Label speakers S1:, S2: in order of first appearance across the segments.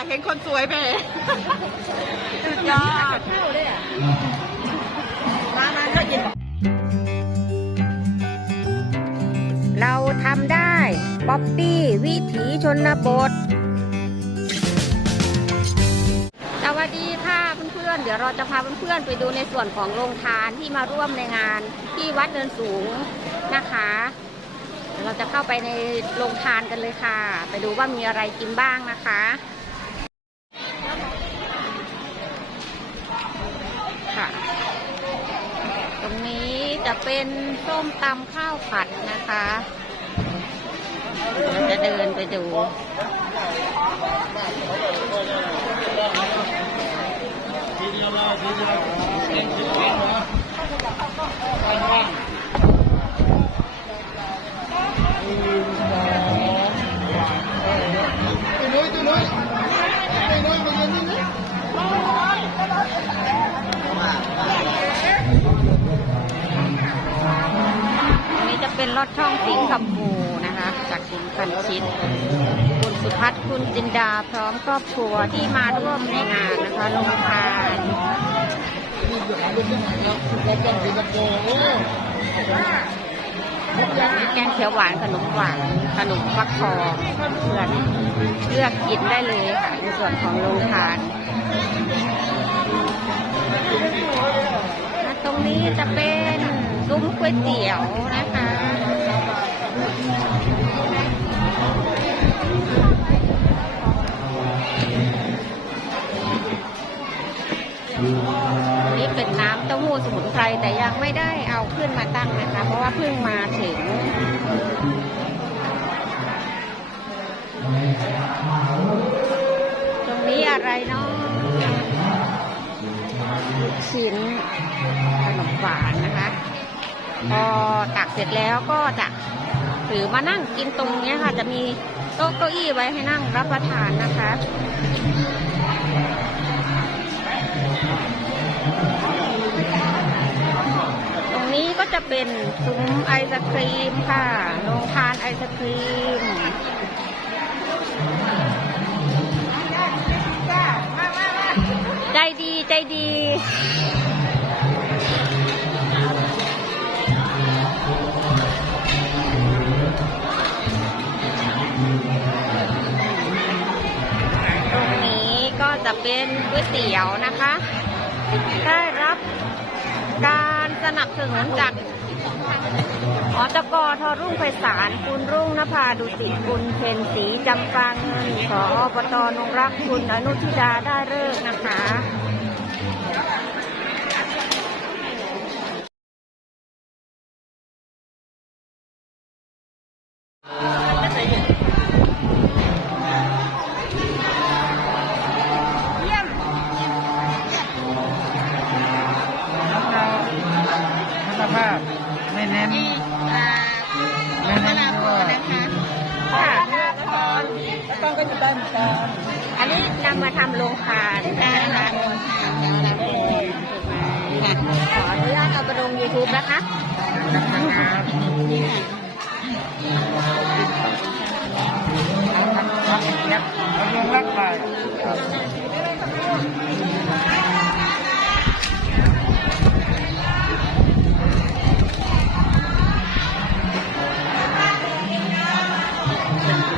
S1: ากเห็นคนสวยไปสุดยอดเข้าเลยอะมามาก็ยิน
S2: เราทำได้ป๊อปปี้วิถีชนบท สวัสดีค่ะเพื่อนๆ เดี๋ยวเราจะพาเพื่อนๆ ไปดูในส่วนของโรงทานที่มาร่วมในงานที่วัดเดินสูงนะคะเราจะเข้าไปในโรงทานกันเลยค่ะ ไปดูว่ามีอะไรกินบ้างนะคะ จะเป็นส้มตำข้าวผัดนะคะเราจะเดินไปดูอัน เป็นรถช่องสิงคโปร์นะคะ จากสิงคันชิดคุณสุพัฒน์คุณจินดาพร้อมครอบครัวที่มาร่วมในงานนะคะลงทานแกงเขียวหวานขนมหวานขนมฟักทองเพื่อนเลือกกินได้เลยค่ะในส่วนของโรงทานตรงนี้จะเป็น ซุ้มก๋วยเตี๋ยวนะคะนี่เป็นน้ำเต้าหู้สมุนไพรแต่ยังไม่ได้เอาขึ้นมาตั้งนะคะ เพราะว่าเพิ่งมาถึงตรงนี้อะไรเนาะชิ้นขนมหวานนะคะ พอตักเสร็จแล้วก็จะถือมานั่งกินตรงเนี้ยค่ะ จะมีโต๊ะเก้าอี้ไว้ให้นั่งรับประทานนะคะตรงนี้ก็จะเป็นซุ้มไอศครีมค่ะโรงทานไอศครีมใจดีใจดี เป็นก๋วยเตี๋ยวนะคะ ได้รับการสนับสนุนจากอจกทรุ่งไพศาลคุณรุ่งนภาดุสิตคุณเพนศีจำปาเงินขออบตนงรักคุณอนุทิดาได้เลิกนะคะ
S3: คุณำ
S2: มาทำโรงทานนะคะขออนุญาตเอาไปลง YouTube นะคะ
S3: ครับบำรุงรักษา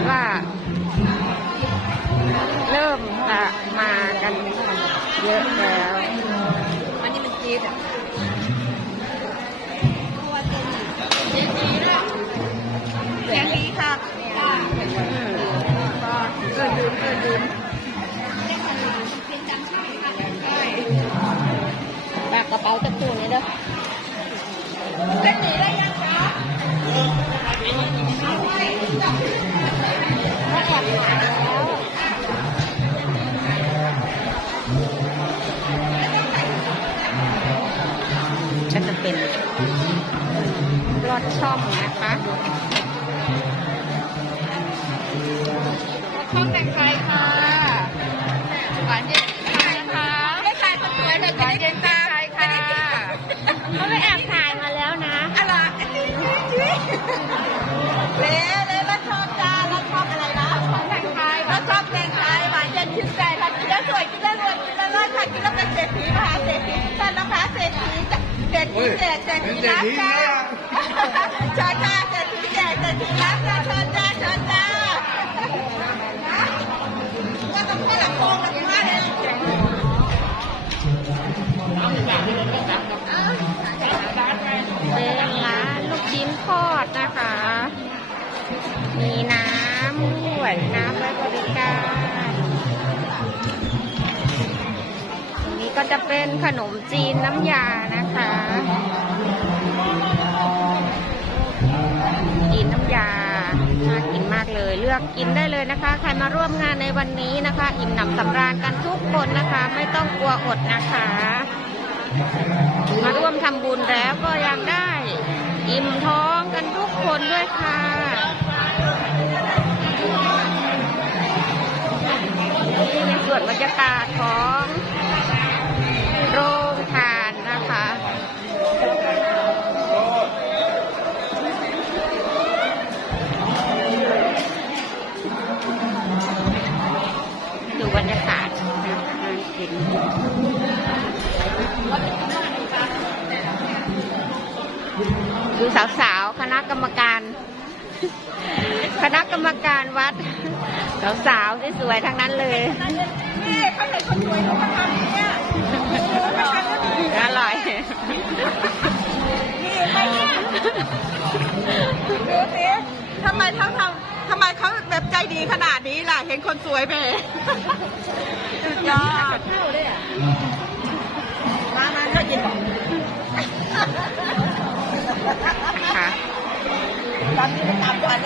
S2: ว่า เยอะแล้ว
S1: อันนี้มันจี๊ดอะเสียงดีค่ะ
S2: เกิดดื่มเกิดดื่มแบกกระเป๋าตะปูนี่เด้อ ช่องนะคะ
S1: ข้าวแต่งไทยค่ะหวานเย็นไทยค่ะไม่ขายสวยเลยจะได้กินตามค่ะ
S2: เขาไปแอบถ่ายมาแล้วนะ
S1: อะไรเละเลยแล้วชอบจานแล้วชอบอะไรนะชอบแต่งไทยแล้วชอบแต่งไทยหวานเย็นชื่นใจเศรษฐีมหาเศรษฐีท่านนะคะเศรษฐี เศรษฐีแจกเศรษฐีรับจ้าใช่ค่ะเศรษฐีแจกเศรษฐีรับจ้าเชิญจ้าเชิญจ้าก็ต้องให้หลังโกงหลังมาเลย
S2: เป็นร้านลูกชิ้นทอดนะคะมีน้ำ ก็จะเป็นขนมจีนน้ำยานะคะจีนน้ำยาน่ากินมากเลยเลือกกินได้เลยนะคะ ใครมาร่วมงานในวันนี้นะคะ อิ่มหนำสำราญกันทุกคนนะคะ ไม่ต้องกลัวอดนะคะ มาร่วมทำบุญแล้วก็ยังได้ อิ่มท้องกันทุกคนด้วยค่ะนี่เป็นส่วนบรรยากาศของ ดูสาวๆ คณะกรรมการ คณะกรรมการวัด สาวๆที่สวยๆทั้งนั้นเลย
S1: นี่เขาเห็นคนสวยเขามาทำเนี่ย
S2: อร่อย
S1: นี่ไม่เนี่ยดูสิทำไมเขาทำทำไมเขาแบบใจดีขนาดนี้ล่ะ เห็นคนสวยไปสุดยอดข้าวด้วยอะมามาก็ยิน
S2: ค่ะ
S1: ตอนนี้ตามกัน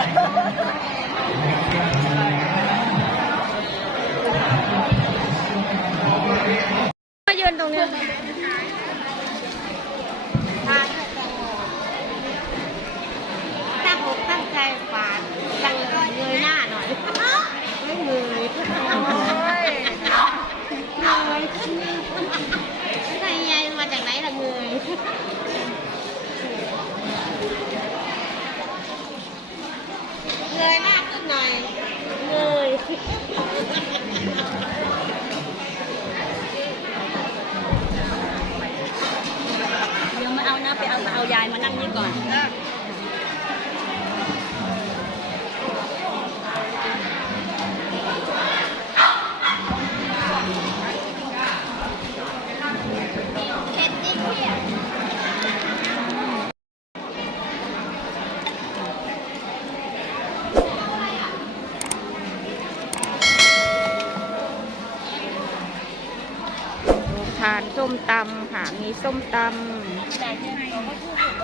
S1: า
S2: นส้มตำค่ะ มีส้มตำ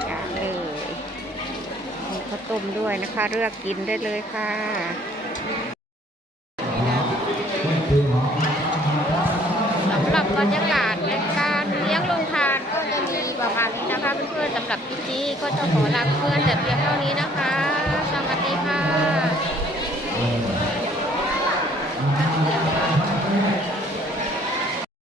S2: อย่างเลยมีข้าวต้มด้วยนะคะ เลือกกินได้เลยค่ะสำหรับบรรยากาศในการเลี้ยงลงทานก็จะมีประมาณนี้นะคะเพื่อนๆสำหรับคลิปนี้ก็จะขอลาเพื่อนแต่เพียงเท่านี้นะคะ